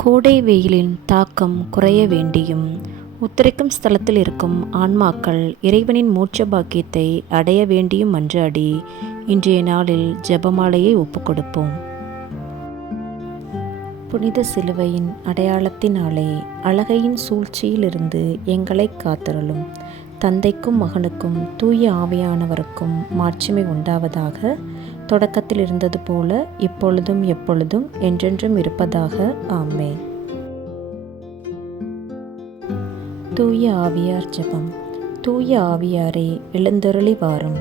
கோடை வெயிலின் தாக்கம் குறைய வேண்டியும் உத்தரிக்கும் ஸ்தலத்தில் இருக்கும் ஆன்மாக்கள் இறைவனின் மோட்ச பாக்கியத்தை அடைய வேண்டியும் மன்றாடி இன்றைய நாளில் ஜெபமாலையை ஒப்புக்கொடுப்போம். புனித சிலுவையின் அடையாளத்தினாலே அழகையின் சூழ்ச்சியிலிருந்து எங்களை காத்தருளும். தந்தைக்கும் மகனுக்கும் தூய ஆவியானவருக்கும் மாட்சிமை உண்டாவதாக. தொடக்கத்தில் இருந்தது போல இப்பொழுதும் எப்பொழுதும் என்றென்றும் இருப்பதாக. ஆமென். தூய ஆவியார் ஜெபம். தூய ஆவியாரே, எழுந்தருளி வாரும்.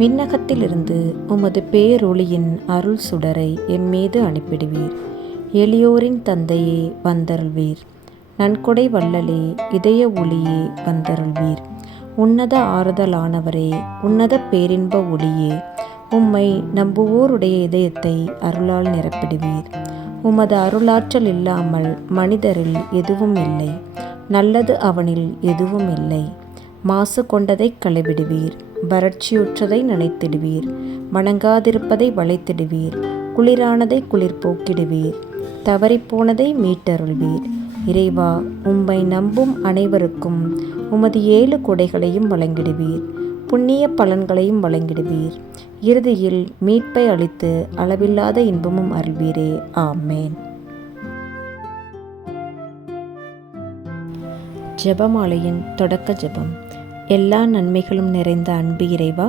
விண்ணகத்திலிருந்து உமது பேரொளியின் அருள் சுடரை எம்மீது அனுப்பிடுவீர். எளியோரின் தந்தையே, வந்தருள்வீர். நன்கொடை வள்ளலே, இதய ஒளியே, வந்தருள்வீர். உன்னத ஆறுதலானவரே, உன்னத பேரின்ப ஒளியே, உம்மை நம்புவோருடைய இதயத்தை அருளால் நிரப்பிடுவீர். உமது அருளாற்றல் இல்லாமல் மனிதரில் எதுவும் இல்லை, நல்லது அவனில் எதுவும் இல்லை. மாசு கொண்டதை களைவிடுவீர், வறட்சியுற்றதை நனைத்திடுவீர், வணங்காதிருப்பதை வளைத்திடுவீர், குளிரானதை குளிர் போக்கிடுவீர், தவறிப்போனதை மீட்டருள்வீர். இறைவா, உம்மை நம்பும் அனைவருக்கும் உமது 7 கொடைகளையும் வழங்கிடுவீர், புண்ணிய பலன்களையும் வழங்கிடுவீர். இறுதியில் மீட்பை அளித்து அளவில்லாத இன்பமும் அருள்வீரே. ஆமேன். ஜெபமாலையின் தொடக்க ஜெபம். எல்லா நன்மைகளும் நிறைந்த அன்பு இறைவா,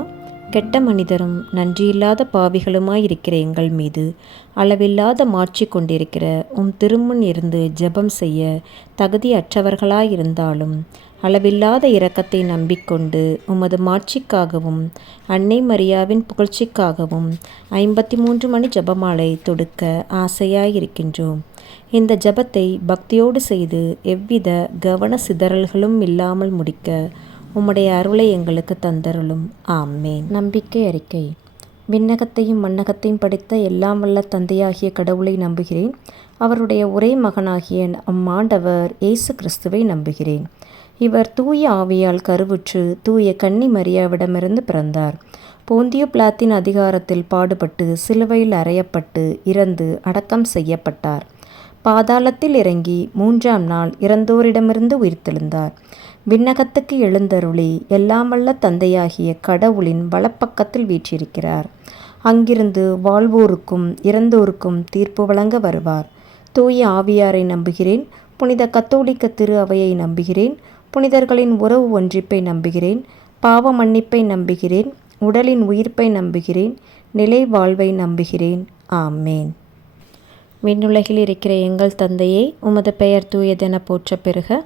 கெட்ட மனிதரும் நன்றியில்லாத பாவிகளுமாயிருக்கிற எங்கள் மீது அளவில்லாத மாட்சி கொண்டிருக்கிற உம் திருமுன் இருந்து ஜெபம் செய்ய தகுதியற்றவர்களாயிருந்தாலும் அளவில்லாத இரக்கத்தை நம்பிக்கொண்டு உமது மாட்சிக்காகவும் அன்னை மரியாவின் புகழ்ச்சிக்காகவும் 53 மணி ஜெபமாலை தொடுக்க ஆசையாயிருக்கின்றோம். இந்த ஜெபத்தை பக்தியோடு செய்து எவ்வித கவன சிதறல்களும் இல்லாமல் முடிக்க உம்முடைய அருளை எங்களுக்கு தந்தருளும். ஆமேன். நம்பிக்கை அறிக்கை. விண்ணகத்தையும் மண்ணகத்தையும் படைத்த எல்லாம் வல்ல தந்தையாகிய கடவுளை நம்புகிறேன். அவருடைய ஒரே மகனாகிய அம்மாண்டவர் இயேசு கிறிஸ்துவை நம்புகிறேன். இவர் தூய ஆவியால் கருவுற்று தூய கன்னி மரியாவிடமிருந்து பிறந்தார். போந்தியு பிலாத்தின் அதிகாரத்தில் பாடுபட்டு சிலுவையில் அறையப்பட்டு இறந்து அடக்கம் செய்யப்பட்டார். பாதாளத்தில் இறங்கி 3ஆம் நாள் இறந்தோரிடமிருந்து உயிர்த்தெழுந்தார். விண்ணகத்துக்கு எழுந்தருளி எல்லாம் வல்ல தந்தையாகிய கடவுளின் வலப்பக்கத்தில் வீற்றிருக்கிறார். அங்கிருந்து வாழ்வோருக்கும் இறந்தோருக்கும் தீர்ப்பு வழங்க வருவார். தூய ஆவியாரை நம்புகிறேன். புனித கத்தோலிக்க திரு அவையை நம்புகிறேன். புனிதர்களின் உறவு ஒன்றிப்பை நம்புகிறேன். பாவ மன்னிப்பை நம்புகிறேன். உடலின் உயிர்ப்பை நம்புகிறேன். நிலை வாழ்வை நம்புகிறேன். ஆமேன். விண்ணுலகில் இருக்கிற எங்கள் தந்தையே, உமது பெயர் தூயதென போற்ற பெறுக.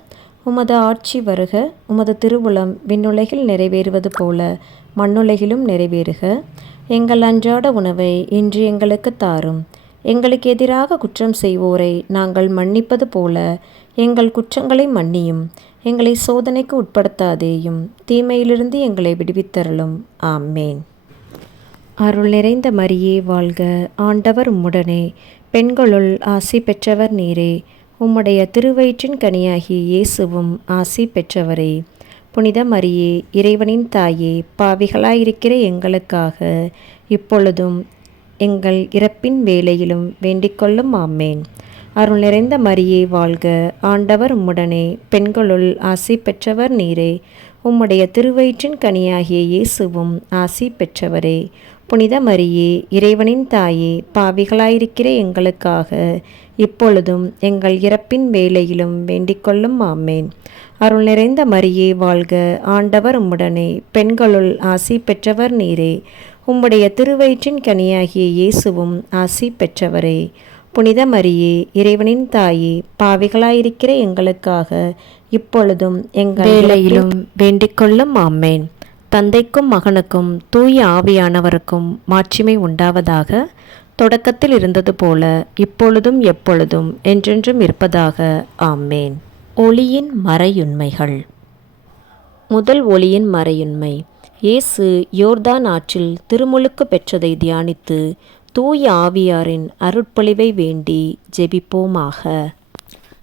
உமது ஆட்சி வருக. உமது திருவுளம் விண்ணுலகில் நிறைவேறுவது போல மண்ணுலகிலும் நிறைவேறுக. எங்கள் அன்றாட உணவை இன்று எங்களுக்கு தாரும். எங்களுக்கு எதிராக குற்றம் செய்வோரை நாங்கள் மன்னிப்பது போல எங்கள் குற்றங்களை மன்னியும். எங்களை சோதனைக்கு உட்படுத்தாதேயும், தீமையிலிருந்து எங்களை விடுவித்தருளும். ஆமேன். அருள் நிறைந்த மரியே வாழ்க. ஆண்டவர் உம்முடனே, பெண்களுள் ஆசி பெற்றவர் நீரே. உம்முடைய திருவயிற்றின் கனியாகிய இயேசுவும் ஆசி பெற்றவரே. புனித மரியே, இறைவனின் தாயே, பாவிகளாயிருக்கிற எங்களுக்காக இப்பொழுதும் எங்கள் இறப்பின் வேளையிலும் வேண்டிக்கொள்ளும். ஆமேன். அருள் நிறைந்த மரியே வாழ்க. ஆண்டவர் உம்முடனே, பெண்களுள் ஆசி பெற்றவர் நீரே. உம்முடைய திருவயிற்றின் கனியாகிய இயேசுவும் ஆசி பெற்றவரே. புனித மரியே, இறைவனின் தாயே, பாவிகளாயிருக்கிற எங்களுக்காக இப்பொழுதும் எங்கள் இறப்பின் வேளையிலும் வேண்டிக்கொள்ளும். ஆமேன். அருள் நிறைந்த மரியே வாழ்க. ஆண்டவர் உம்முடனே, பெண்களுள் ஆசி பெற்றவர் நீரே. உம்முடைய திருவயிற்றின் கனியாகிய இயேசுவும் ஆசி பெற்றவரே. புனித மரியே, இறைவனின் தாயே, பாவிகளாயிருக்கிற எங்களுக்காக இப்பொழுதும் எங்கள் வேளையிலும் வேண்டிக்கொள்ளும். ஆமேன். தந்தைக்கும் மகனுக்கும் தூய ஆவியானவருக்கும் மாட்சிமை உண்டாவதாக. தொடக்கத்தில் இருந்தது போல இப்பொழுதும் எப்பொழுதும் என்றென்றும் இருப்பதாக. ஆமேன். ஒளியின் மறையுண்மைகள். முதல் ஒளியின் மறையுண்மை. இயேசு யோர்தான் ஆற்றில் திருமுழுக்கு பெற்றதை தியானித்து தூய ஆவியாரின் அருட்பொழிவை வேண்டி ஜெபிப்போமாக.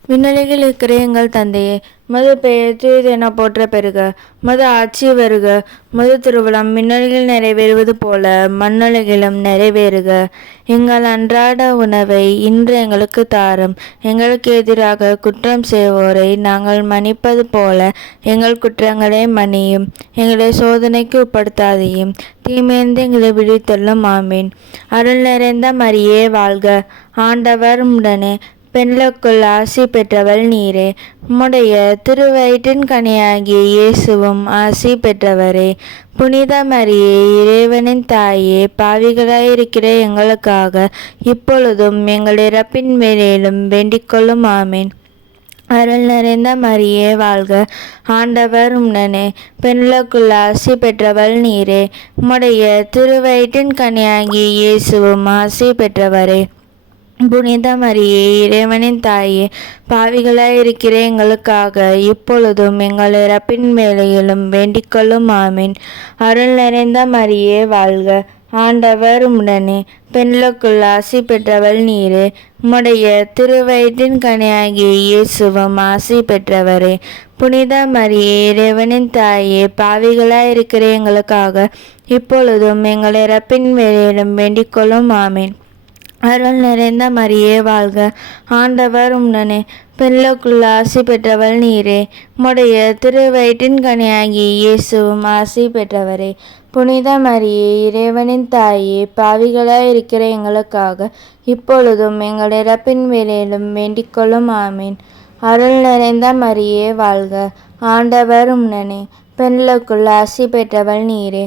விண்ணுலகில் இருக்கிற எங்கள் தந்தையே, மது பெயர் தூயதென போற்ற பெறுக. மது ஆட்சி வருக. மது திருவிழம் மின்னலில் நிறைவேறுவது போல மண்ணுலகிலும் நிறைவேறுக. எங்கள் அன்றாட உணவை இன்று எங்களுக்கு தாரும். எங்களுக்கு எதிராக குற்றம் செய்வோரை நாங்கள் மன்னிப்பது போல எங்கள் குற்றங்களை மன்னியும். எங்களை சோதனைக்கு உட்படுத்தாதையும் தீமையிலிருந்து எங்களை விடுவித்தள்ளும். ஆமீன். அருள் நிறைந்த மரியே வாழ்க. ஆண்டவர் உடனே பெண்களுக்குள் ஆசி பெற்றவள் நீரே. உம்முடைய திருவயிற்றின் கனியாகிய இயேசுவும் ஆசி பெற்றவரே. புனித மரியே, இறைவனின் தாயே, பாவிகளாயிருக்கிற எங்களுக்காக இப்பொழுதும் எங்கள் இறப்பின் வேளையிலும் வேண்டிக்கொள்ளும். ஆமீன். அருள் நிறைந்த மரியே வாழ்க. ஆண்டவர் உடனே பெண்களுக்குள் ஆசி பெற்றவள் நீரே. உம்முடைய திருவயிற்றின் கனியாகிய இயேசுவும் ஆசி பெற்றவரே. புனித மரியே, இறைவனின் தாயே, பாவிகளாயிருக்கிற எங்களுக்காக இப்பொழுதும் எங்கள் இறப்பின் வேளையிலும் வேண்டிக்கொள்ளும். ஆமீன். அருள் நிறைந்த மரியே வாழ்க. ஆண்டவர் உடனே பெண்களுக்குள் ஆசி பெற்றவள் நீரே. உம்முடைய திருவயிற்றின் கனியாகிய இயேசுவும் ஆசி பெற்றவரே. புனித மரியே, இறைவனின் தாயே, பாவிகளாயிருக்கிற எங்களுக்காக இப்பொழுதும் எங்கள் இறப்பின் வேளையிலும் வேண்டிக்கொள்ளும். ஆமீன். அருள் நிறைந்த மரியே வாழ்க. ஆண்டவர் உடனே பெண்களுக்குள் ஆசி பெற்றவள் நீரே. உம்முடைய திருவயிற்றின் கனியாகிய இயேசுவும் ஆசி பெற்றவரே. புனித மரியே, இறைவனின் தாயே, பாவிகளாயிருக்கிற எங்களுக்காக இப்பொழுதும் எங்கள் இறப்பின் வேளையிலும் வேண்டிக்கொள்ளும். ஆமீன். அருள் நிறைந்த மரியே வாழ்க. ஆண்டவர் உடனே பெண்களுக்குள் ஆசி பெற்றவள் நீரே.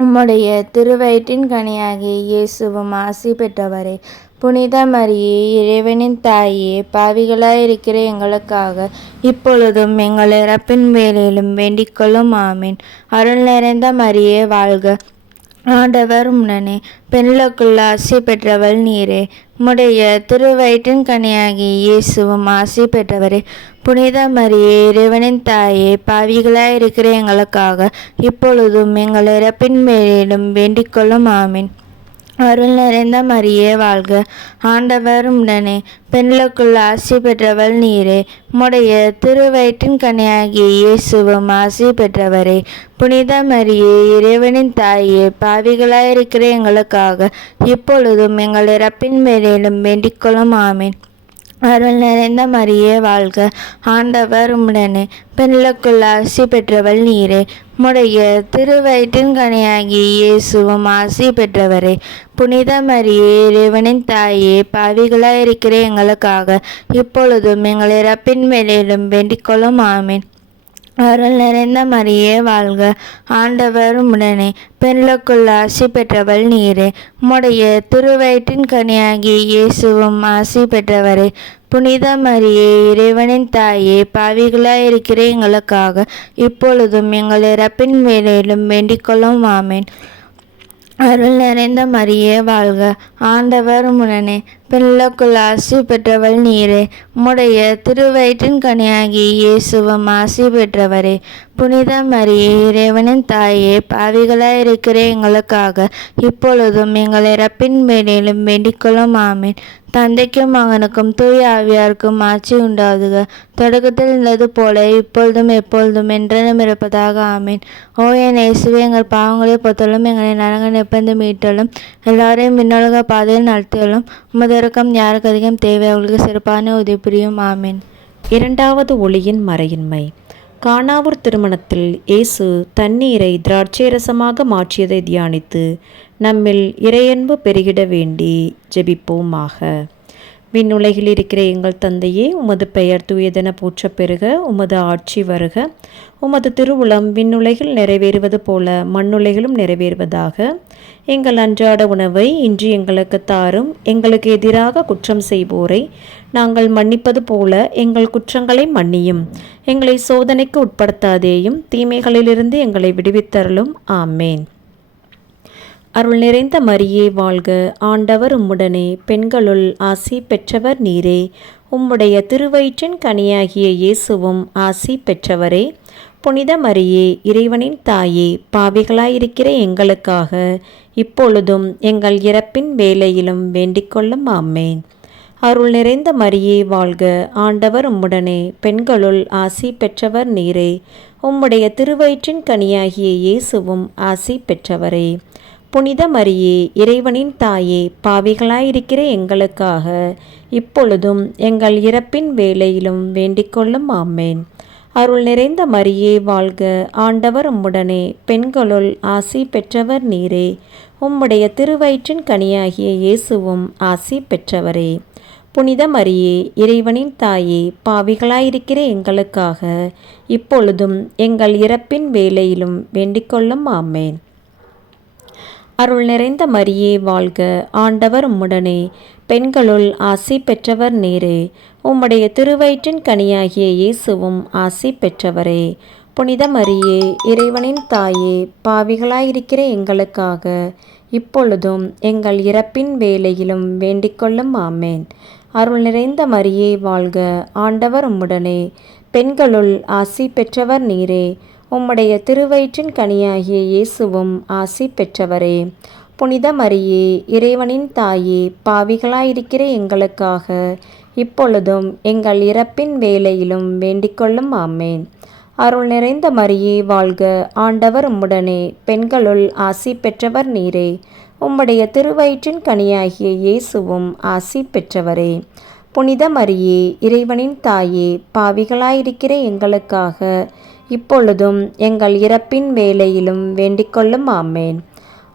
உம்முடைய திருவயிற்றின் கனியாகிய இயேசுவும் ஆசி பெற்றவரே. புனித மரியே, இறைவனின் தாயே, பாவிகளாயிருக்கிற எங்களுக்காக இப்பொழுதும் எங்கள் இறப்பின் வேளையிலும் வேண்டிக்கொள்ளும். ஆமீன். அருள் நிறைந்த மரியே வாழ்க. ஆண்டவர் உடனே பெண்களுக்குள் ஆசி பெற்றவள் நீரே. உம்முடைய திருவயிற்றின் கனியாகிய இயேசுவும் ஆசி பெற்றவரே. புனித மரியே, இறைவனின் தாயே, பாவிகளாயிருக்கிற எங்களுக்காக இப்பொழுதும் எங்கள் இறப்பின் வேளையிலும் வேண்டிக்கொள்ளும். ஆமீன். அருள் நிறைந்த மரியே வாழ்க. ஆண்டவர் உடனே பெண்களுக்குள் ஆசி பெற்றவள் நீரே. உம்முடைய திருவயிற்றின் கனியாகிய இயேசுவும் ஆசி பெற்றவரே. புனித மரியே, இறைவனின் தாயே, பாவிகளாயிருக்கிற எங்களுக்காக இப்பொழுதும் எங்கள் இறப்பின் வேளையிலும் வேண்டிக்கொள்ளும். ஆமீன். அருள் நிறைந்த மரியே வாழ்க. ஆண்டவர் உடனே பெண்களுக்குள் ஆசி பெற்றவள் நீரே. உம்முடைய திருவயிற்றின் கனியாகிய இயேசுவும் ஆசி பெற்றவரே. புனித மரியே, இறைவனின் தாயே, பாவிகளாயிருக்கிற எங்களுக்காக இப்பொழுதும் எங்கள் இறப்பின் வேளையிலும் வேண்டிக்கொள்ளும். ஆமீன். அருள் நிறைந்த மரியே வாழ்க. ஆண்டவர் உடனே பெண்களுக்குள் ஆசி பெற்றவள் நீரே. உம்முடைய திருவயிற்றின் கனியாகிய இயேசுவும் ஆசி பெற்றவரே. புனித மரியே, இறைவனின் தாயே, பாவிகளாயிருக்கிற எங்களுக்காக இப்பொழுதும் எங்கள் இறப்பின் வேளையிலும் வேண்டிக்கொள்ளும். ஆமீன். அருள் நிறைந்த மரியே வாழ்க. ஆண்டவர் உடனே பெண்களுக்குள் ஆசி பெற்றவள் நீரே. உம்முடைய திருவயிற்றின் கனியாகிய இயேசுவும் ஆசி பெற்றவரே. புனித மரியே, இறைவனின் தாயே, பாவிகளாயிருக்கிற எங்களுக்காக இப்பொழுதும் எங்கள் இறப்பின் வேளையிலும் வேண்டிக்கொள்ளும். ஆமீன். தந்தைக்கும் மகனுக்கும் தூய ஆவியாருக்கும் ஆட்சி உண்டாதுக. தொடக்கத்தில் இருந்தது போல இப்பொழுதும் எப்பொழுதும் என்றென்றும் இருப்பதாக. ஆமீன். ஓ என் இயேசுவே, எங்கள் பாவங்களை பொறுத்தலும் எங்களை நரக நிப்பந்து மீட்டலும் எல்லாரையும் விண்ணுலக பாதையில் நடத்தியலும் உமது இரக்கம் யாருக்கு அதிகம் தேவை அவர்களுக்கு சிறப்பான உதவி புரியும். ஆமீன். இரண்டாவது ஒளியின் மறையின்மை. கானாவூர் திருமணத்தில் இயேசு தண்ணீரை திராட்சைரசமாக மாற்றியதை தியானித்து நம்மில் இறையன்பு பெருகிட வேண்டி ஜெபிப்போமாக. விண்ணுலகில் இருக்கிற எங்கள் தந்தையே, உமது பெயர் தூயதென போற்ற பெறுக. உமது ஆட்சி வருக. உமது திருவுளம் விண்ணுலகில் நிறைவேறுவது போல மண்ணுலகிலும் நிறைவேறுவதாக. எங்கள் அன்றாட உணவை இன்று எங்களுக்கு தாரும். எங்களுக்கு எதிராக குற்றம் செய்வோரை நாங்கள் மன்னிப்பது போல எங்கள் குற்றங்களை மன்னியும். எங்களை சோதனைக்கு உட்படுத்தாதேயும், தீமைகளிலிருந்து எங்களை விடுவித்தருளும். ஆமேன். அருள் நிறைந்த மரியே வாழ்க. ஆண்டவர் உம்முடனே பெண்களுள் ஆசி பெற்றவர் நீரே. உம்முடைய திருவயிற்றின் கனியாகிய இயேசுவும் ஆசி பெற்றவரே. புனித மரியே, இறைவனின் தாயே, பாவிகளாயிருக்கிற எங்களுக்காக இப்பொழுதும் எங்கள் இறப்பின் வேளையிலும் வேண்டிக்கொள்ளும். ஆமேன். அருள் நிறைந்த மரியே வாழ்க, ஆண்டவர் உம்முடனே, பெண்களுள் ஆசி பெற்றவர் நீரே. உம்முடைய திருவயிற்றின் கனியாகிய இயேசுவும் ஆசி பெற்றவரே. புனித மரியே, இறைவனின் தாயே, பாவிகளாயிருக்கிற எங்களுக்காக இப்பொழுதும் எங்கள் இறப்பின் வேளையிலும் வேண்டிக்கொள்ளும். ஆமேன். அருள் நிறைந்த மரியே வாழ்க, ஆண்டவர் உம்முடனே, பெண்களுள் ஆசி பெற்றவர் நீரே. உம்முடைய திருவயிற்றின் கனியாகிய இயேசுவும் ஆசி பெற்றவரே. புனித மரியே, இறைவனின் தாயே, பாவிகளாயிருக்கிற எங்களுக்காக இப்பொழுதும் எங்கள் இறப்பின் வேளையிலும் வேண்டிக்கொள்ளும். ஆமேன். அருள் நிறைந்த மரியே வாழ்க, ஆண்டவர் உம்முடனே, பெண்களுள் ஆசி பெற்றவர் நீரே. உம்முடைய திருவயிற்றின் கனியாகிய இயேசுவும் ஆசி பெற்றவரே. புனித மரியே, இறைவனின் தாயே, பாவிகளாயிருக்கிற எங்களுக்காக இப்பொழுதும் எங்கள் இறப்பின் வேளையிலும் வேண்டிக்கொள்ளும். ஆமேன். அருள் நிறைந்த மரியே வாழ்க, ஆண்டவர் உம்முடனே, பெண்களுள் ஆசி பெற்றவர் நீரே. உம்முடைய திருவயிற்றின் கனியாகிய இயேசுவும் ஆசி பெற்றவரே. புனித மரியே, இறைவனின் தாயே, பாவிகளாயிருக்கிற எங்களுக்காக இப்பொழுதும் எங்கள் இறப்பின் வேளையிலும் வேண்டிக்கொள்ளும். ஆமேன். அருள் நிறைந்த மரியே வாழ்க, ஆண்டவர் உம்முடனே, பெண்களுள் ஆசி பெற்றவர் நீரே. உம்முடைய திருவயிற்றின் கனியாகிய இயேசுவும் ஆசி பெற்றவரே. புனித மரியே, இறைவனின் தாயே, பாவிகளாயிருக்கிற எங்களுக்காக இப்பொழுதும் எங்கள் இறப்பின் வேளையிலும் வேண்டிக்கொள்ளும். ஆமேன்.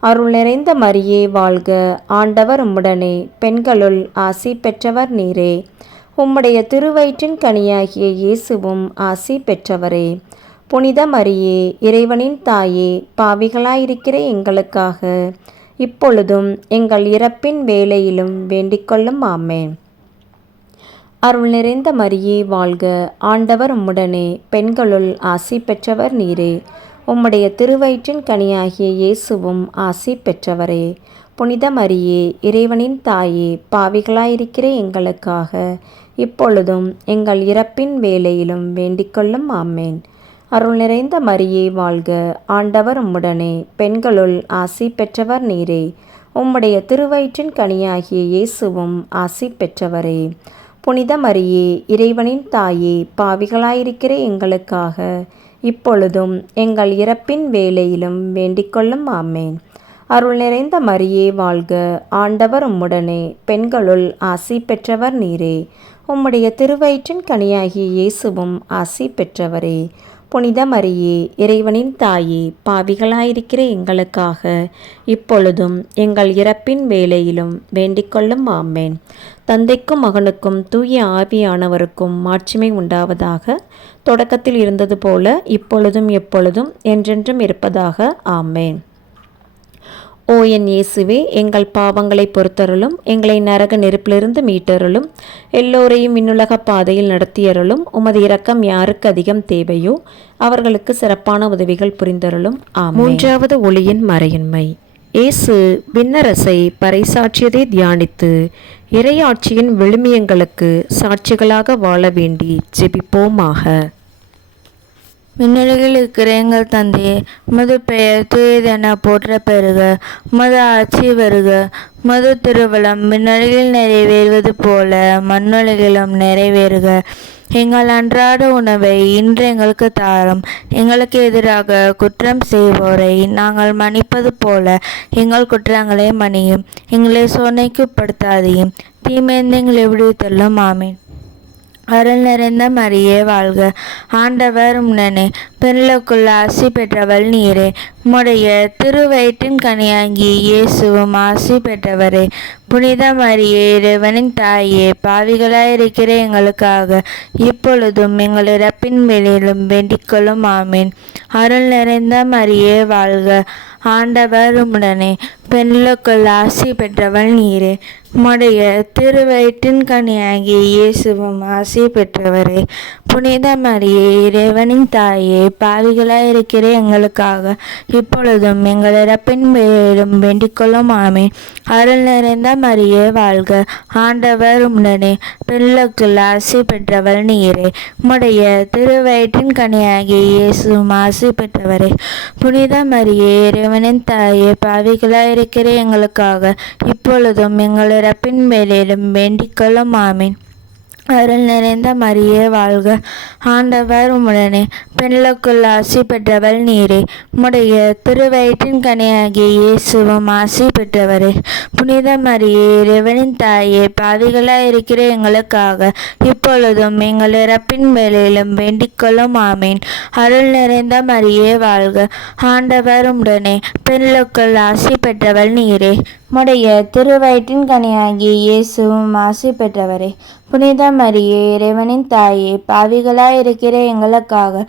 அருள் நிறைந்த மரியே வாழ்க, ஆண்டவர் உம்முடனே, பெண்களுள் ஆசி பெற்றவர் நீரே. உம்முடைய திருவயிற்றின் கனியாகிய இயேசுவும் ஆசி பெற்றவரே. புனித மரியே, இறைவனின் தாயே, பாவிகளாயிருக்கிற எங்களுக்காக இப்பொழுதும் எங்கள் இறப்பின் வேளையிலும் வேண்டிக்கொள்ளும். ஆமேன். அருள் நிறைந்த மரியே வாழ்க, ஆண்டவர் உம்முடனே, பெண்களுள் ஆசி பெற்றவர் நீரே. உம்முடைய திருவயிற்றின் கனியாகிய இயேசுவும் ஆசி பெற்றவரே. புனித மரியே, இறைவனின் தாயே, பாவிகளாயிருக்கிற எங்களுக்காக இப்பொழுதும் எங்கள் இறப்பின் வேளையிலும் வேண்டிக்கொள்ளும். ஆமேன். அருள் நிறைந்த மரியே வாழ்க, ஆண்டவர் உம்முடனே, பெண்களுள் ஆசி பெற்றவர் நீரே. உம்முடைய திருவயிற்றின் கனியாகிய இயேசுவும் ஆசி பெற்றவரே. புனித மரியே, இறைவனின் தாயே, பாவிகளாயிருக்கிற எங்களுக்காக இப்பொழுதும் எங்கள் இறப்பின் வேளையிலும் வேண்டிக்கொள்ளும். ஆமேன். அருள் நிறைந்த மரியே வாழ்க, ஆண்டவர் உம்முடனே, பெண்களுள் ஆசி பெற்றவர் நீரே. உம்முடைய திருவயிற்றின் கனியாகிய இயேசுவும் ஆசி பெற்றவரே. புனித மரியே, இறைவனின் தாயே, பாவிகளாயிருக்கிற எங்களுக்காக இப்பொழுதும் எங்கள் இறப்பின் வேளையிலும் வேண்டிக்கொள்ளும். ஆமேன். தந்தைக்கும் மகனுக்கும் தூய ஆவியானவருக்கும் மாட்சிமை உண்டாவதாக. தொடக்கத்தில் இருந்தது போல இப்பொழுதும் எப்பொழுதும் என்றென்றும் இருப்பதாக. ஆமேன். ஓ என் இயேசுவே, எங்கள் பாவங்களை பொறுத்தருளும், எங்களை நரக நெருப்பிலிருந்து மீட்டருளும், எல்லோரையும் விண்ணுலக பாதையில் நடத்தியருளும். உமது இரக்கம் யாருக்கு அதிகம் தேவையோ அவர்களுக்கு சிறப்பான உதவிகள் புரிந்தருளும். மூன்றாவது ஒளியின் மறையின்மை. இயேசு விண்ணரசை பறைசாற்றியதை தியானித்து இறையாட்சியின் விழுமியங்களுக்கு சாட்சிகளாக வாழ வேண்டி ஜெபிப்போமாக. விண்ணுலகில் இருக்கிற எங்கள் தந்தையே, உமது பெயர் தூயதென போற்ற பெறுக. உமது ஆட்சி வருக. உமது திருவுளம் விண்ணுலகில் நிறைவேறுவது போல மண்ணுலகிலும் நிறைவேறுக. எங்கள் அன்றாட உணவை இன்று எங்களுக்கு தாரும். எங்களுக்கு எதிராக குற்றம் செய்வோரை நாங்கள் மன்னிப்பது போல எங்கள் குற்றங்களை மன்னியும். எங்களை சோதனைக்கு உட்படுத்தாதையும், தீமையிலிருந்து எங்களை விடுவித்தருளும். ஆமீன். அருள் நிறைந்த மரியே வாழ்க, ஆண்டவர் உம்முடனே, பெண்களுக்குள் ஆசி பெற்றவள் நீரே. உம்முடைய திருவயிற்றின் கனியாகிய இயேசுவும் ஆசி பெற்றவரே. புனித மரியே, இறைவனின் தாயே, பாவிகளாயிருக்கிற எங்களுக்காக இப்பொழுதும் எங்கள் இறப்பின் வேளையிலும் வேண்டிக்கொள்ளும். ஆமீன். அருள் நிறைந்த மரியே வாழ்க, ஆண்டவர் உம்முடனே, பெண்களுக்குள் ஆசி பெற்றவள் நீரே. உம்முடைய திருவயிற்றின் கனியாகிய இயேசுவும் ஆசி பெற்றவரே. புனித மரியே, இறைவனின் தாயே, பாவிகளாயிருக்கிற எங்களுக்காக இப்பொழுதும் எங்கள் இறப்பின் வேளையிலும் வேண்டிக்கொள்ளும். ஆமீன். அருள் நிறைந்த மரியே வாழ்க, ஆண்டவர் உம்முடனே, பெண்களுக்குள் ஆசி பெற்றவள் நீரே. உம்முடைய திருவயிற்றின் கனியாகிய இயேசுவும் ஆசி பெற்றவரே. புனித மரியே, இறைவனின் தாயே, பாவிகளாயிருக்கிற எங்களுக்காக இப்பொழுதும் எங்கள் இறப்பின் வேளையிலும் வேண்டிக்கொள்ளும் ஆமீன். அருள் நிறைந்த மரியே வாழ்க, ஆண்டவர் உம்முடனே, பெண்களுக்குள் ஆசி பெற்றவள் நீரே. உம்முடைய திருவயிற்றின் கனியாகிய இயேசுவும் ஆசி பெற்றவரே. புனித மரியே, இறைவனின் தாயே, பாவிகளாயிருக்கிற எங்களுக்காக இப்பொழுதும் எங்கள் இறப்பின் வேளையிலும் வேண்டிக்கொள்ளும் ஆமீன். அருள் நிறைந்த மரியே வாழ்க, ஆண்டவர் உம்முடனே, பெண்களுக்குள் ஆசி பெற்றவள் நீரே. உம்முடைய திருவயிற்றின் கனியாகிய இயேசுவும் ஆசி பெற்றவரே. புனித மரியே, இறைவனின் தாயே, பாவிகளாயிருக்கிற எங்களுக்காக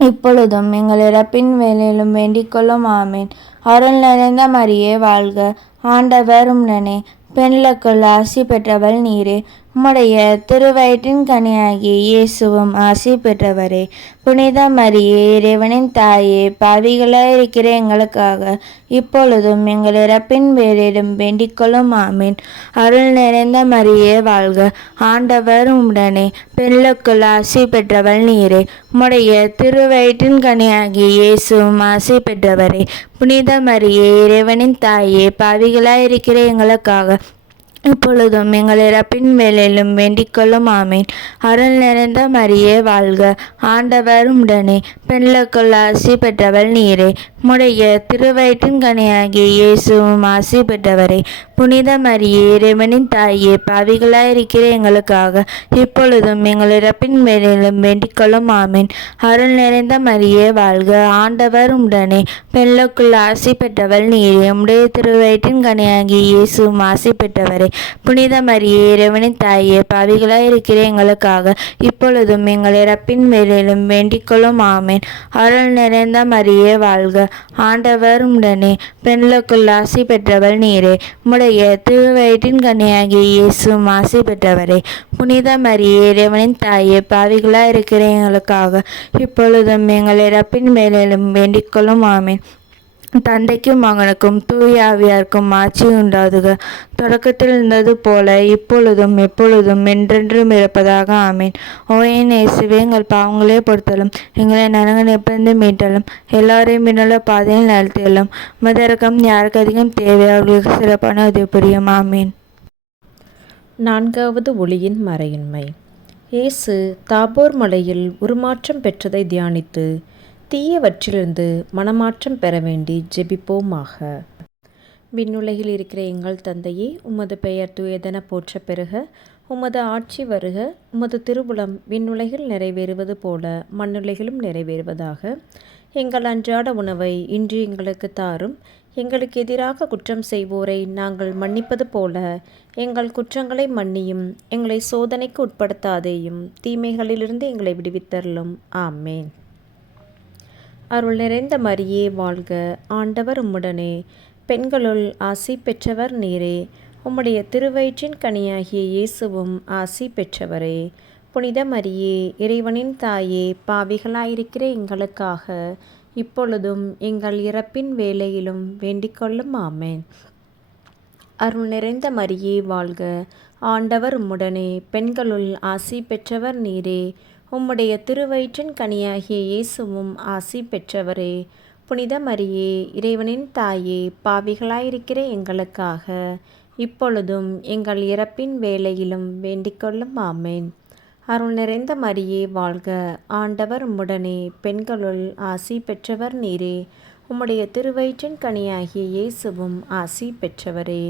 இப்பொழுதும் எங்கள் இறப்பின் வேளையிலும் வேண்டிக்கொள்ளும் ஆமீன். அருள் நிறைந்த மரியே வாழ்க, ஆண்டவர் உம்முடனே, பெண்களுக்குள் ஆசி பெற்றவள் நீரே. உம்முடைய திருவயிற்றின் கனியாகிய இயேசுவும் ஆசி பெற்றவரே. புனித மரியே, இறைவனின் தாயே, பாவிகளாயிருக்கிற எங்களுக்காக இப்பொழுதும் எங்கள் இறப்பின் வேளையிலும் வேண்டிக்கொள்ளும் ஆமீன். அருள் நிறைந்த மரியே வாழ்க, ஆண்டவர் உம்முடனே, பெண்களுக்குள் ஆசி பெற்றவள் நீரே. உம்முடைய திருவயிற்றின் கனியாகிய இயேசுவும் ஆசி பெற்றவரே. புனித மரியே, இறைவனின் தாயே, பாவிகளாயிருக்கிற எங்களுக்காக இப்பொழுதும் எங்கள் இறப்பின் வேளையிலும் வேண்டிக்கொள்ளும் ஆமீன். அருள் நிறைந்த மரியே வாழ்க, ஆண்டவர் உம்முடனே, பெண்களுக்குள் ஆசி பெற்றவள் நீரே. உம்முடைய திருவயிற்றின் கனியாகிய இயேசுவும் ஆசி பெற்றவரே. புனித மரியே, இறைவனின் தாயே, பாவிகளாயிருக்கிற எங்களுக்காக இப்பொழுதும் எங்கள் இறப்பின் வேளையிலும் வேண்டிக்கொள்ளும் ஆமீன். அருள் நிறைந்த மரியே வாழ்க, ஆண்டவர் உம்முடனே, பெண்களுக்குள் ஆசி பெற்றவள் நீரே. உம்முடைய திருவயிற்றின் கனியாகிய இயேசுவும் ஆசி பெற்றவரே. புனித மரியே, இறைவனின் தாயே, பாவிகளாயிருக்கிற எங்களுக்காக இப்பொழுதும் எங்கள் இறப்பின் வேளையிலும் வேண்டிக்கொள்ளும் ஆமீன். அருள் நிறைந்த மரியே வாழ்க, ஆண்டவர் உம்முடனே, பெண்களுக்குள் ஆசி பெற்றவள் நீரே. உம்முடைய திருவயிற்றின் கனியாகிய இயேசுவும் ஆசி பெற்றவரே. புனித மரியே, இறைவனின் தாயே, பாவிகளாயிருக்கிற எங்களுக்காக இப்பொழுதும் எங்கள் இறப்பின் வேளையிலும் வேண்டிக்கொள்ளும் ஆமீன். தந்தைக்கும் மகனுக்கும் தூய ஆவியாருக்கும் ஆட்சி உண்டாதுக, தொடக்கத்தில் இருந்தது போல இப்பொழுதும் எப்பொழுதும் என்றென்றும் இருப்பதாக ஆமீன். ஓ என் இயேசுவே, எங்கள் பாவங்களே பொறுத்தலும், எங்களை நரகத்திலிருந்து மீட்டலும், எல்லாரையும் மீனுள்ள பாதையில் நடத்தியலும். மதரகம் யாருக்கு அதிகம் தேவை, அவர்களுக்கு சிறப்பான உதவி புரியும். ஆமீன். நான்காவது ஒளியின் மறையின்மை. இயேசு தாபோர் மலையில் உருமாற்றம் பெற்றதை தியானித்து தீயவற்றிலிருந்து மனமாற்றம் பெற வேண்டி ஜெபிப்போமாக. விண்ணுலகில் இருக்கிற எங்கள் தந்தையே, உமது பெயர் தூயதென போற்ற பெறுக. உமது ஆட்சி வருக. உமது திருவுளம் விண்ணுலகில் நிறைவேறுவது போல மண்ணுலகிலும் நிறைவேறுவதாக. எங்கள் அன்றாட உணவை இன்று எங்களுக்கு தாரும். எங்களுக்கு எதிராக குற்றம் செய்வோரை நாங்கள் மன்னிப்பது போல எங்கள் குற்றங்களை மன்னியும். எங்களை சோதனைக்கு உட்படுத்தாதேயும், தீமைகளிலிருந்து எங்களை விடுவித்தருளும். ஆமேன். அருள் நிறைந்த மரியே வாழ்க, ஆண்டவர் உம்முடனே, பெண்களுள் ஆசி பெற்றவர் நீரே. உம்முடைய திருவயிற்றின் கனியாகிய இயேசுவும் ஆசி பெற்றவரே. புனித மரியே, இறைவனின் தாயே, பாவிகளாயிருக்கிற எங்களுக்காக இப்பொழுதும் எங்கள் இறப்பின் வேளையிலும் வேண்டிக்கொள்ளும். ஆமேன். அருள் நிறைந்த மரியே வாழ்க, ஆண்டவர் உம்முடனே, பெண்களுள் ஆசி பெற்றவர் நீரே. உம்முடைய திருவயிற்றின் கனியாகிய இயேசுவும் ஆசி பெற்றவரே. புனித மரியே, இறைவனின் தாயே, பாவிகளாயிருக்கிற எங்களுக்காக இப்பொழுதும் எங்கள் இறப்பின் வேளையிலும் வேண்டிக்கொள்ளும். ஆமேன். அருள் நிறைந்த மரியே வாழ்க, ஆண்டவர் உம்முடனே, பெண்களுள் ஆசி பெற்றவர் நீரே. உம்முடைய திருவயிற்றின் கனியாகிய இயேசுவும் ஆசி பெற்றவரே.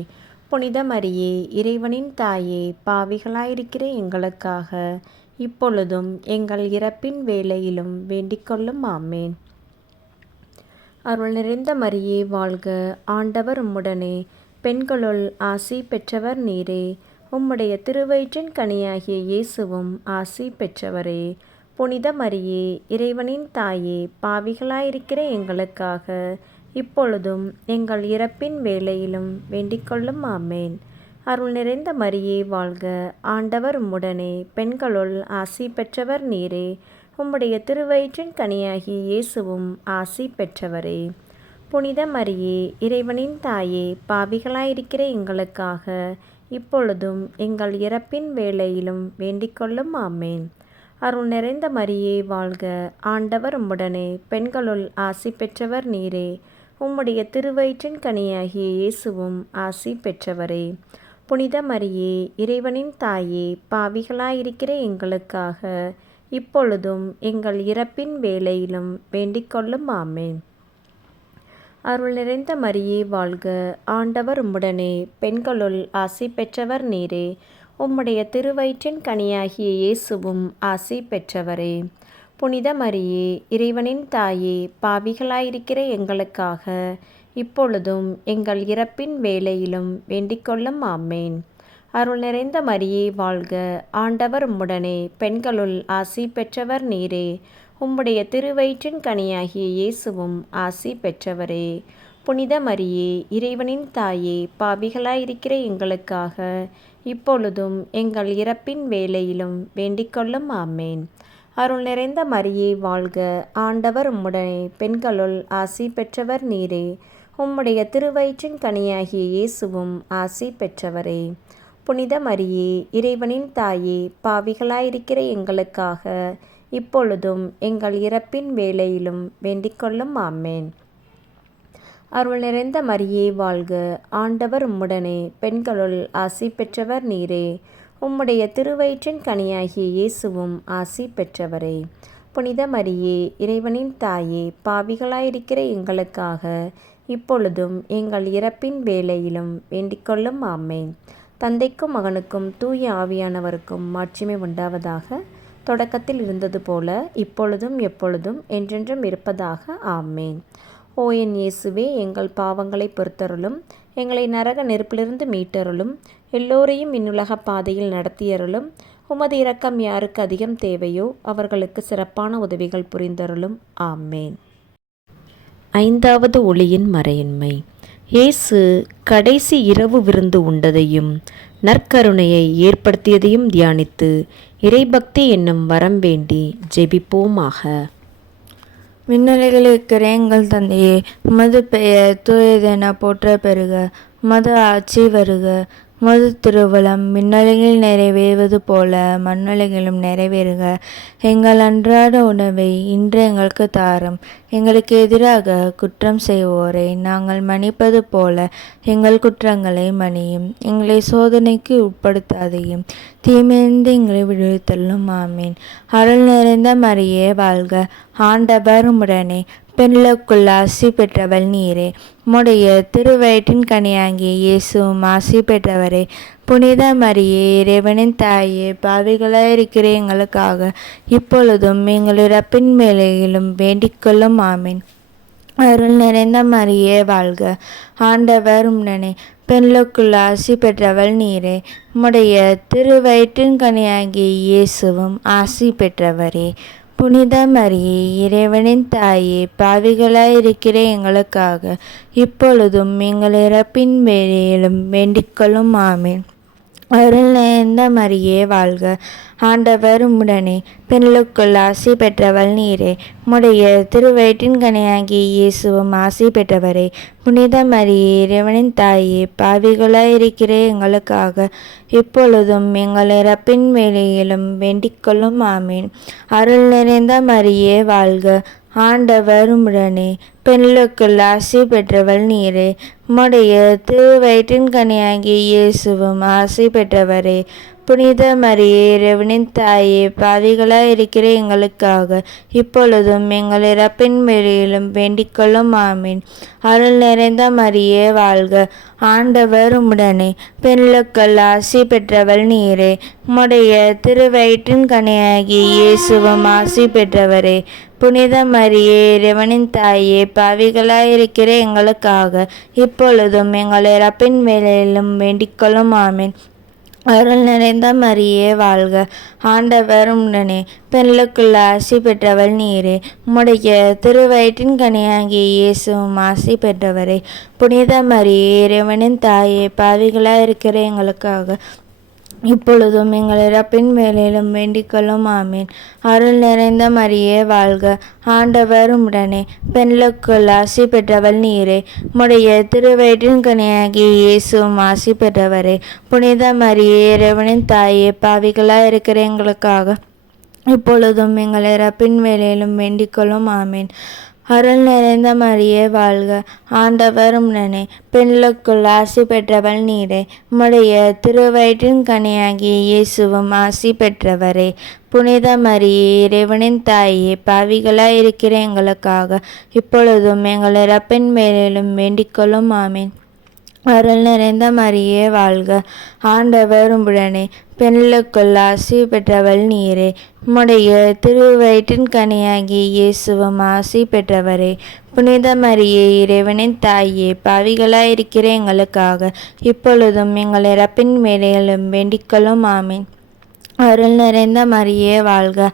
புனித மரியே, இறைவனின் தாயே, பாவிகளாயிருக்கிற எங்களுக்காக இப்பொழுதும் எங்கள் இறப்பின் வேளையிலும் வேண்டிக்கொள்ளும். ஆமேன். அருள் நிறைந்த மரியே வாழ்க, ஆண்டவர் உம்முடனே, பெண்களுள் ஆசி பெற்றவர் நீரே. உம்முடைய திருவயிற்றின் கனியாகிய இயேசுவும் ஆசி பெற்றவரே. புனித மரியே, இறைவனின் தாயே, பாவிகளாயிருக்கிற எங்களுக்காக இப்பொழுதும் எங்கள் இறப்பின் வேளையிலும் வேண்டிக்கொள்ளும். ஆமேன். அருள் நிறைந்த மரியே வாழ்க, ஆண்டவர் உம்முடனே, பெண்களுள் ஆசி பெற்றவர் நீரே. உம்முடைய திருவயிற்றின் கனியாகிய இயேசுவும் ஆசி பெற்றவரே. புனித மரியே, இறைவனின் தாயே, பாவிகளாயிருக்கிற எங்களுக்காக இப்பொழுதும் எங்கள் இறப்பின் வேளையிலும் வேண்டிக்கொள்ளும். ஆமேன். அருள் நிறைந்த மரியே வாழ்க, ஆண்டவர் உம்முடனே, பெண்களுள் ஆசி பெற்றவர் நீரே. உம்முடைய திருவயிற்றின் கனியாகிய இயேசுவும் ஆசி பெற்றவரே. புனித மரியே, இறைவனின் தாயே, பாவிகளாயிருக்கிற எங்களுக்காக இப்பொழுதும் எங்கள் இறப்பின் வேளையிலும் வேண்டிக்கொள்ளும். ஆமேன். அருள் நிறைந்த மரியே வாழ்க, ஆண்டவர் உம்முடனே, பெண்களுள் ஆசி பெற்றவர் நீரே. உம்முடைய திருவயிற்றின் கனியாகிய இயேசுவும் ஆசி பெற்றவரே. புனித மரியே, இறைவனின் தாயே, பாவிகளாயிருக்கிற எங்களுக்காக இப்பொழுதும் எங்கள் இறப்பின் வேளையிலும் வேண்டிக்கொள்ளும். ஆமேன். அருள் நிறைந்த மரியே வாழ்க, ஆண்டவர் உம்முடனே, பெண்களுள் ஆசி பெற்றவர் நீரே. உம்முடைய திருவயிற்றின் கனியாகிய இயேசுவும் ஆசி பெற்றவரே. புனித மரியே, இறைவனின் தாயே, பாவிகளாயிருக்கிற எங்களுக்காக இப்பொழுதும் எங்கள் இறப்பின் வேளையிலும் வேண்டிக்கொள்ளும். ஆமேன். அருள் நிறைந்த மரியே வாழ்க, ஆண்டவர் உம்முடனே, பெண்களுள் ஆசி பெற்றவர் நீரே. உம்முடைய திருவயிற்றின் கனியாகிய இயேசுவும் ஆசி பெற்றவரே. புனித மரியே, இறைவனின் தாயே, பாவிகளாயிருக்கிற எங்களுக்காக இப்பொழுதும் எங்கள் இறப்பின் வேளையிலும் வேண்டிக்கொள்ளும். ஆமேன். அருள் நிறைந்த மரியே வாழ்க, ஆண்டவர் உம்முடனே, பெண்களுள் ஆசி பெற்றவர் நீரே. உம்முடைய திருவயிற்றின் கனியாகிய இயேசுவும் ஆசி பெற்றவரே. புனித மரியே, இறைவனின் தாயே, பாவிகளாயிருக்கிற எங்களுக்காக இப்பொழுதும் எங்கள் இறப்பின் வேளையிலும் வேண்டிக்கொள்ளும். ஆமேன். அருள் நிறைந்த மரியே வாழ்க, ஆண்டவர் உம்முடனே, பெண்களுள் ஆசி பெற்றவர் நீரே. உம்முடைய திருவயிற்றின் கனியாகிய இயேசுவும் ஆசி பெற்றவரே. புனித மரியே, இறைவனின் தாயே, பாவிகளாயிருக்கிற எங்களுக்காக இப்பொழுதும் எங்கள் இறப்பின் வேளையிலும் வேண்டிக்கொள்ளும். ஆமேன். தந்தைக்கும் மகனுக்கும் தூய ஆவியானவருக்கும் மாட்சிமை உண்டாவதாக. தொடக்கத்தில் இருந்தது போல இப்பொழுதும் எப்பொழுதும் என்றென்றும் இருப்பதாக. ஆமேன். ஓ என் இயேசுவே, எங்கள் பாவங்களை பொறுத்தருளும், எங்களை நரக நெருப்பிலிருந்து மீட்டருளும், எல்லோரையும் இன்னுலக பாதையில் நடத்தியருளும். உமது இரக்கம் யாருக்கு அதிகம் தேவையோ அவர்களுக்கு சிறப்பான உதவிகள் புரிந்தருளும். ஆமேன். ஐந்தாவது ஒளியின் மறையின்மை. இயேசு கடைசி இரவு விருந்து உண்டதையும் நற்கருணையை ஏற்படுத்தியதையும் தியானித்து இறைபக்தி என்னும் வரம் வேண்டி ஜெபிப்போமாக. விண்ணுலகில் இருக்கிற எங்கள் தந்தையே, உமது பெயர் தூயதென போற்ற பெறுக. உமது ஆட்சி வருக. உமது திருவுளம் விண்ணுலகில் நிறைவேறுவது போல மண்ணுலகிலும் நிறைவேறுக. எங்கள் அன்றாட உணவை இன்று எங்களுக்கு தாரும். எங்களுக்கு எதிராக குற்றம் செய்வோரை நாங்கள் மன்னிப்பது போல எங்கள் குற்றங்களை மன்னியும். எங்களை சோதனைக்கு உட்படுத்தாதையும், தீமையிலிருந்து எங்களை விடுவித்தள்ளும். ஆமீன். அருள் நிறைந்த மரியே வாழ்க, ஆண்டவர் உம்முடனே, பெண்களுக்குள் ஆசி பெற்றவள் நீரே. உம்முடைய திருவயிற்றின் கனியாகிய இயேசுவும் ஆசி பெற்றவரே. புனித மரியே, இறைவனின் தாயே, பாவிகளாயிருக்கிற எங்களுக்காக இப்பொழுதும் எங்கள் இறப்பின் வேளையிலும் வேண்டிக்கொள்ளும். ஆமீன். அருள் நிறைந்த மரியே வாழ்க, ஆண்டவர் உம்முடனே, பெண்களுக்குள் ஆசி பெற்றவள் நீரே. உம்முடைய திருவயிற்றின் கனியாகிய இயேசுவும் ஆசி பெற்றவரே. புனித மரியே, இறைவனின் தாயே, பாவிகளாயிருக்கிற எங்களுக்காக இப்பொழுதும் எங்கள் இறப்பின் வேளையிலும் வேண்டிக்கொள்ளும். ஆமீன். அருள் நிறைந்த மரியே வாழ்க, ஆண்டவர் உம்முடனே, பெண்களுக்குள் ஆசி பெற்றவள் நீரே. உம்முடைய திருவயிற்றின் கனியாகிய இயேசுவும் ஆசி பெற்றவரே. புனித மரியே, இறைவனின் தாயே, பாவிகளாயிருக்கிற எங்களுக்காக இப்பொழுதும் எங்கள் இறப்பின் வேளையிலும் வேண்டிக்கொள்ளும். ஆமீன். அருள் நிறைந்த மரியே வாழ்க, ஆண்டவர் உம்முடனே, பெண்களுக்குள் ஆசி பெற்றவள் நீரே. உம்முடைய திருவயிற்றின் கனியாகிய இயேசுவும் ஆசி பெற்றவரே. புனித மரியே, இறைவனின் தாயே, பாவிகளாயிருக்கிற எங்களுக்காக இப்பொழுதும் எங்கள் இறப்பின் வேளையிலும் வேண்டிக்கொள்ளும். ஆமீன். அருள் நிறைந்த மரியே வாழ்க, ஆண்டவர் உம்முடனே, பெண்களுக்குள் ஆசி பெற்றவள் நீரே. உம்முடைய திருவயிற்றின் கனியாகிய இயேசுவும் ஆசி பெற்றவரே. புனித மரியே, இறைவனின் தாயே, பாவிகளாயிருக்கிற எங்களுக்காக இப்பொழுதும் எங்கள் இறப்பின் வேளையிலும் வேண்டிக்கொள்ளும். ஆமீன். அருள் நிறைந்த மரியே வாழ்க, ஆண்டவர் உம்முடனே, பெண்களுக்குள் ஆசி பெற்றவள் நீரே. உம்முடைய திருவயிற்றின் கனியாகிய இயேசுவும் ஆசி பெற்றவரே. புனித மரியே, இறைவனின் தாயே, பாவிகளாயிருக்கிற எங்களுக்காக இப்பொழுதும் எங்கள் இறப்பின் வேளையிலும் வேண்டிக்கொள்ளும். ஆமீன். அருள் நிறைந்த மரியே வாழ்க, ஆண்டவர் உம்முடனே, பெண்களுக்குள் ஆசி பெற்றவள் நீரே. உம்முடைய திருவயிற்றின் கனியாகிய இயேசுவும் ஆசி பெற்றவரே. புனித மரியே, இறைவனின் தாயே, பாவிகளாயிருக்கிற எங்களுக்காக இப்பொழுதும் எங்கள் இறப்பின் வேளையிலும் வேண்டிக்கொள்ளும். ஆமீன். அருள் நிறைந்த மரியே வாழ்க, ஆண்டவர் உடனே, பெண்களுக்குள் ஆசி பெற்றவள் நீரே. உம்முடைய திருவயிற்றின் கனியாகிய இயேசுவும் ஆசி பெற்றவரே. புனித மரியே, இறைவனின் தாயே, பாவிகளாய் இருக்கிற எங்களுக்காக இப்பொழுதும் எங்கள் இறப்பின் வேளையிலும் வேண்டிக்கொள்ளும். ஆமீன். அருள் நிறைந்த மரியே வாழ்க, ஆண்டவர் உம்முடனே, பெண்களுக்குள் ஆசி பெற்றவள் நீரே. உம்முடைய திருவயிற்றின் கனியாகிய இயேசுவும் ஆசி பெற்றவரே. புனித மரியே, இறைவனின் தாயே, பாவிகளாய் இருக்கிற எங்களுக்காக இப்பொழுதும் எங்கள் இறப்பின் வேளையிலும் வேண்டிக்கொள்ளும். ஆமீன். அருள் நிறைந்த மரியே வாழ்க,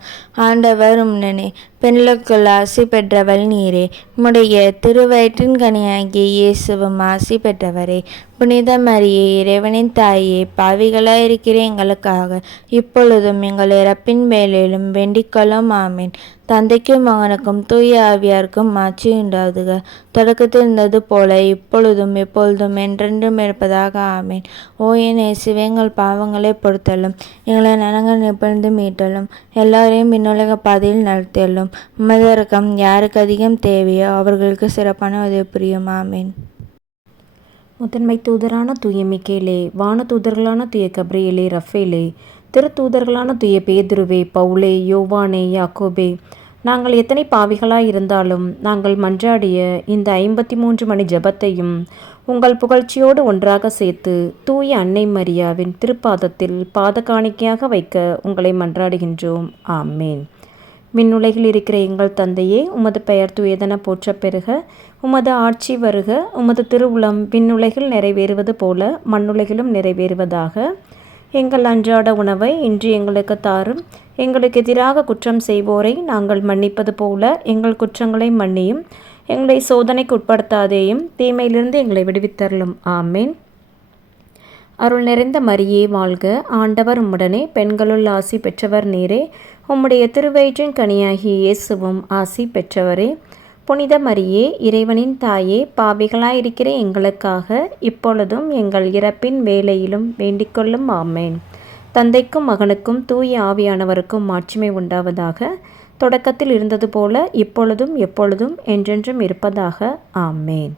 ஆண்டவர் உம்முடனே, பெண்களுக்குள் ஆசி பெற்றவள் நீரே. உம்முடைய திருவயிற்றின் கனியாகிய இயேசுவும் ஆசி பெற்றவரே. புனித மரியே, இறைவனின் தாயே, பாவிகளாய் இருக்கிற எங்களுக்காக இப்பொழுதும் எங்கள் இறப்பின் வேளையிலும் வேண்டிக்கொள்ளும். ஆமீன். தந்தைக்கும் மகனுக்கும் தூய ஆவியாருக்கும் ஆட்சி உண்டாகுக, தொடக்கத்தில் இருந்தது போல இப்பொழுதும் எப்பொழுதும் என்றென்றும் இருப்பதாக. ஆமீன். ஓ என் இயேசுவே, எங்கள் பாவங்களை பொறுத்தலும், எங்களை நலங்கள் நிபுணர்ந்து மீட்டலும், எல்லாரையும் விண்ணுலக பாதையில் நடத்தியலும். உமது இரக்கம் யாருக்கு அதிகம் தேவையோ அவர்களுக்கு சிறப்பான உதவி புரியும். ஆமீன். முதன்மை தூதரான தூய மிக்கேலே, வான தூதர்களான தூய கப்ரியேலே, ரஃபேலே, திருத்தூதர்களான தூய பேதுருவே, பவுலே, யோவானே, யாக்கோபே, நாங்கள் எத்தனை பாவிகளாய் இருந்தாலும் நாங்கள் மன்றாடிய இந்த 53 மணி ஜெபத்தையும் உங்கள் புகழ்ச்சியோடு ஒன்றாக சேர்த்து தூய அன்னை மரியாவின் திருப்பாதத்தில் பாத காணிக்கையாக வைக்க உங்களை மன்றாடுகின்றோம். ஆமேன். விண்ணுலகில் இருக்கிற எங்கள் தந்தையே, உமது பெயர் தூயதென போற்றப் பெறுக. உமது ஆட்சி வருக. உமது திருவுளம் விண்ணுலகில் நிறைவேறுவது போல மண்ணுலகிலும் நிறைவேறுவதாக. எங்கள் அன்றாட உணவை இன்று எங்களுக்கு தாரும். எங்களுக்கு எதிராக குற்றம் செய்வோரை நாங்கள் மன்னிப்பது போல எங்கள் குற்றங்களை மன்னியும். எங்களை சோதனைக்கு உட்படுத்தாதேயும், தீமையிலிருந்து எங்களை விடுவித்தருளும். ஆமேன். அருள் நிறைந்த மரியே வாழ்க, ஆண்டவர் உம்முடனே, பெண்களுள் ஆசி பெற்றவர் நீரே. உம்முடைய திருவயிற்றின் கனியாகிய இயேசுவும் ஆசி பெற்றவரே. புனித மரியே, இறைவனின் தாயே, பாவிகளாயிருக்கிற எங்களுக்காக இப்பொழுதும் எங்கள் இறப்பின் வேளையிலும் வேண்டிக்கொள்ளும். ஆமேன். தந்தைக்கும் மகனுக்கும் தூய ஆவியானவருக்கும் மாட்சிமை உண்டாவதாக. தொடக்கத்தில் இருந்தது போல இப்பொழுதும் எப்பொழுதும் என்றென்றும் இருப்பதாக. ஆமேன்.